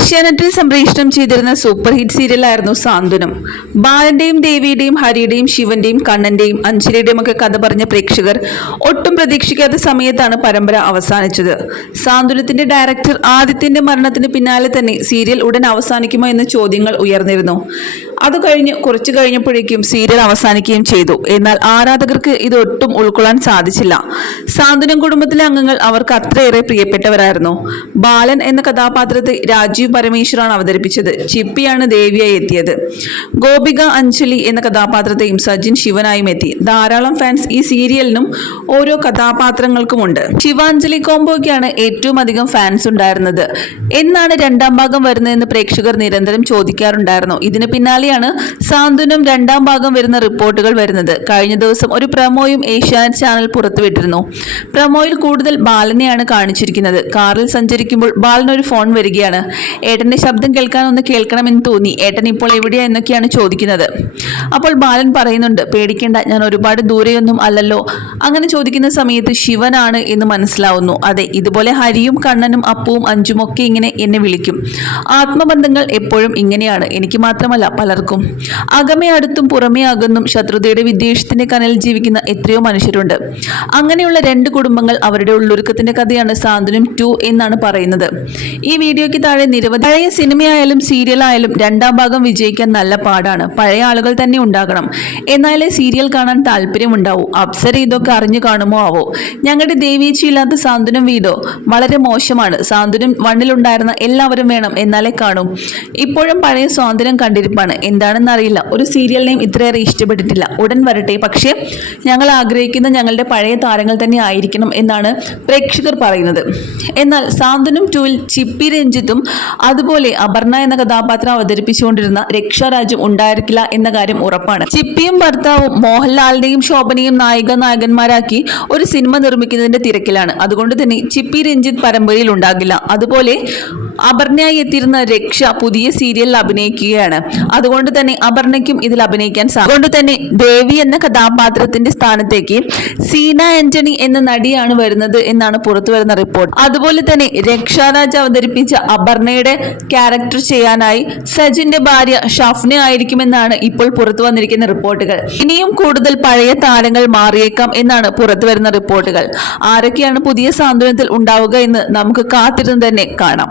ഏഷ്യാനെറ്റിൽ സംപ്രേഷണം ചെയ്തിരുന്ന സൂപ്പർ ഹിറ്റ് സീരിയലായിരുന്നു സാന്ത്വനം. ബാലന്റെയും ദേവിയുടെയും ഹരിയുടെയും ശിവന്റെയും കണ്ണന്റെയും അഞ്ജലിയുടെയും ഒക്കെ കഥ പറഞ്ഞ പ്രേക്ഷകർ ഒട്ടും പ്രതീക്ഷിക്കാത്ത സമയത്താണ് പരമ്പര അവസാനിച്ചത്. സാന്ത്വനത്തിന്റെ ഡയറക്ടർ ആദിത്യന്റെ മരണത്തിന് പിന്നാലെ തന്നെ സീരിയൽ ഉടൻ അവസാനിക്കുമോ എന്ന ചോദ്യങ്ങൾ ഉയർന്നിരുന്നു. അത് കഴിഞ്ഞ് കുറച്ചു കഴിഞ്ഞപ്പോഴേക്കും സീരിയൽ അവസാനിക്കുകയും ചെയ്തു. എന്നാൽ ആരാധകർക്ക് ഇത് ഒട്ടും ഉൾക്കൊള്ളാൻ സാധിച്ചില്ല. സാന്ത്വനം കുടുംബത്തിലെ അംഗങ്ങൾ അവർക്ക് അത്രയേറെ പ്രിയപ്പെട്ടവരായിരുന്നു. ബാലൻ എന്ന കഥാപാത്രത്തെ രാജീവ് പരമേശ്വറാണ് അവതരിപ്പിച്ചത്. ചിപ്പിയാണ് ദേവിയായി എത്തിയത്. ഗോപിക അഞ്ജലി എന്ന കഥാപാത്രത്തെയും സജിൻ ശിവനായും എത്തി. ധാരാളം ഫാൻസ് ഈ സീരിയലിനും ഓരോ കഥാപാത്രങ്ങൾക്കുമുണ്ട്. ശിവാഞ്ജലി കോംബോയ്ക്കാണ് ഏറ്റവും അധികം ഫാൻസ് ഉണ്ടായിരുന്നത്. എന്നാണ് രണ്ടാം ഭാഗം വരുന്നതെന്ന് പ്രേക്ഷകർ നിരന്തരം ചോദിക്കാറുണ്ടായിരുന്നു. ഇതിന് പിന്നാലെയാണ് സാന്ത്വനം രണ്ടാം ഭാഗം വരുന്ന റിപ്പോർട്ടുകൾ വരുന്നത്. കഴിഞ്ഞ ദിവസം ഒരു പ്രമോയും ഏഷ്യാനെറ്റ് ചാനൽ പുറത്തുവിട്ടിരുന്നു. പ്രമോയിൽ കൂടുതൽ ബാലനെയാണ് കാണിച്ചിരിക്കുന്നത്. കാറിൽ സഞ്ചരിക്കുമ്പോൾ ബാലന് ഒരു ഫോൺ വരികയാണ്. ഏട്ടന്റെ ശബ്ദം കേൾക്കാൻ ഒന്ന് കേൾക്കണമെന്ന് തോന്നി. ഏട്ടൻ ഇപ്പോൾ എവിടെയാ എന്നൊക്കെയാണ് ചോദിക്കുന്നത്. അപ്പോൾ ബാലൻ പറയുന്നുണ്ട് പേടിക്കേണ്ട ഞാൻ ഒരുപാട് ദൂരെയൊന്നും അല്ലല്ലോ. അങ്ങനെ ചോദിക്കുന്ന സമയത്ത് ശിവനാണ് എന്ന് മനസ്സിലാവുന്നു. അതെ ഇതുപോലെ ഹരിയും കണ്ണനും അപ്പുവും അഞ്ചുമൊക്കെ ഇങ്ങനെ എന്നെ വിളിക്കും. ആത്മബന്ധങ്ങൾ എപ്പോഴും ഇങ്ങനെയാണ്. എനിക്ക് മാത്രമല്ല പലർക്കും അകമേ അടുത്തും പുറമേ അകന്നും ശത്രുതയുടെ വിദ്വേഷത്തിന്റെ കനൽ ജീവിക്കുന്ന എത്രയോ മനുഷ്യരുണ്ട്. അങ്ങനെയുള്ള രണ്ട് കുടുംബങ്ങൾ അവരുടെ ഉള്ളൊരുക്കത്തിന്റെ കഥയാണ് സാന്ത്വനം ടു എന്നാണ് പറയുന്നത്. ഈ വീഡിയോയ്ക്ക് താഴെ നിരവധി പഴയ സിനിമയായാലും സീരിയലായാലും രണ്ടാം ഭാഗം വിജയിക്കാൻ നല്ല പാടാണ്. പഴയ ആളുകൾ തന്നെ ഉണ്ടാകണം. എന്നാലേ സീരിയൽ കാണാൻ താല്പര്യമുണ്ടാവൂ. അപ്സര ഇതൊക്കെ അറിഞ്ഞു കാണുമോ ആവോ? ഞങ്ങളുടെ ദേവീച്ചി ഇല്ലാത്ത സാന്ത്വനം വീതോ? വളരെ മോശമാണ്. സാന്ത്വനം വണ്ണിലുണ്ടായിരുന്ന എല്ലാവരും വേണം എന്നാലേ കാണൂ. ഇപ്പോഴും പഴയ സ്വാതന്ത്ര്യം കണ്ടിരിപ്പാണ്. എന്താണെന്ന് അറിയില്ല ഒരു നെയിം ഇത്രയേറെ ഇഷ്ടപ്പെട്ടിട്ടില്ല. ഉടൻ വരട്ടെ. പക്ഷേ ഞങ്ങൾ ആഗ്രഹിക്കുന്ന ഞങ്ങളുടെ പഴയ താരങ്ങൾ തന്നെ ആയിരിക്കണം എന്നാണ് പ്രേക്ഷകർ പറയുന്നത്. എന്നാൽ സാന്ത്വനം ടൂവിൽ ചിപ്പി രഞ്ജിത്തും അതുപോലെ അപർണ എന്ന കഥാപാത്രം അവതരിപ്പിച്ചുകൊണ്ടിരുന്ന രക്ഷാരാജും ഉണ്ടായിരിക്കില്ല എന്ന കാര്യം ഉറപ്പാണ്. ചിപ്പിയും ഭർത്താവും മോഹൻലാലിനെയും ശോഭനയും നായിക നായകന്മാരാക്കി ഒരു സിനിമ നിർമ്മിക്കുന്നതിന്റെ തിരക്കിലാണ്. അതുകൊണ്ട് തന്നെ ചിപ്പി രഞ്ജിത്ത് പരമ്പരയിൽ ഉണ്ടാകില്ല. അതുപോലെ അപർണയായി എത്തിയിരുന്ന രക്ഷ പുതിയ സീരിയലിൽ അഭിനയിക്കുകയാണ്. അതുകൊണ്ട് തന്നെ അപർണയ്ക്കും ഇതിൽ അഭിനയിക്കാൻ സാധിക്കും അതുകൊണ്ട് തന്നെ ദേവി എന്ന കഥാപാത്രത്തിന്റെ സ്ഥാനത്തേക്ക് സീന ആന്റണി എന്ന നടിയാണ് വരുന്നത് എന്നാണ് പുറത്തു വരുന്ന റിപ്പോർട്ട്. അതുപോലെ തന്നെ രക്ഷാരാജ് അവതരിപ്പിച്ച അപർണയുടെ ക്യാരക്ടർ ചെയ്യാനായി സജിന്റെ ഭാര്യ ഷഫ്ന ആയിരിക്കുമെന്നാണ് ഇപ്പോൾ പുറത്തു വന്നിരിക്കുന്ന റിപ്പോർട്ടുകൾ. ഇനിയും കൂടുതൽ പഴയ താരങ്ങൾ മാറിയേക്കാം എന്നാണ് പുറത്തു വരുന്ന റിപ്പോർട്ടുകൾ. ആരൊക്കെയാണ് പുതിയ സാന്ത്വനത്തിൽ ഉണ്ടാവുക എന്ന് നമുക്ക് കാത്തിരുന്ന് തന്നെ കാണാം.